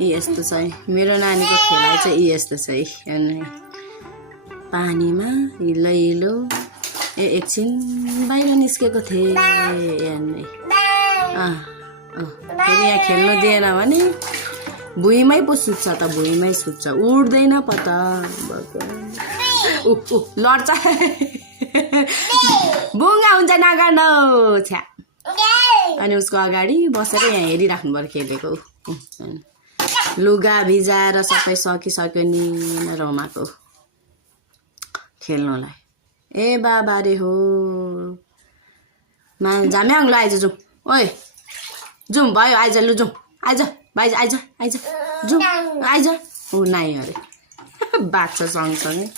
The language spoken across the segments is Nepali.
यस्तो छ है मेरो नानीको खेलाइ चाहिँ यस्तो छ है हेर्नु पानीमा हिलो हिलो एकछिन बाहिर निस्केको थिएँ हेर्नु फेरि यहाँ खेल्नु दिएन भने भुइँमै पो सुत्छ त भुइँमै सुत्छ उड्दैन पता लड्छ बुङ्गा हुन्छ नगर्नु छ्या अनि उसको अगाडि बसेर यहाँ हेरिराख्नु पर्यो खेलेको लुगा भिजाएर सबै सकिसक्यो नि रमाको खेल्नुलाई ए बाबा रे हो झाम्याङ ल आइज जाउँ ओए जाउँ भयो आइज लु जाउँ आइज भाइ आइज आइज जाउँ आइज ऊ नाइ अरे बाँच्छ सँगसँगै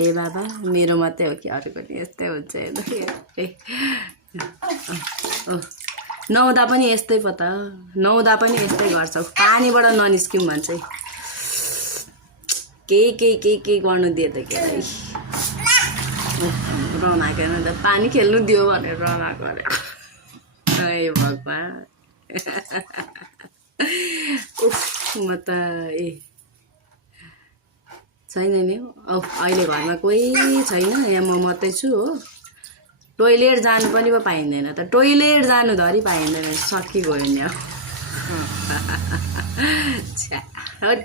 ए बाबा मेरो मात्रै हो कि अरूको नि यस्तै हुन्छ नुहाउँदा पनि यस्तै पो त नुहाउँदा पनि यस्तै गर्छ पानीबाट ननिस्क्यौँ भन्छ के गर्नु दिए त के रमाएको त पानी खेल्नु दियो भनेर रमाएको अरे ए भगवान् म त छैन नि अहिले घरमा कोही छैन यहाँ म मात्रै छु हो टोइलेट जानु पनि पो पाइँदैन त टोइलेट जानु धरि पाइँदैन सकिगयो नि छ्या हट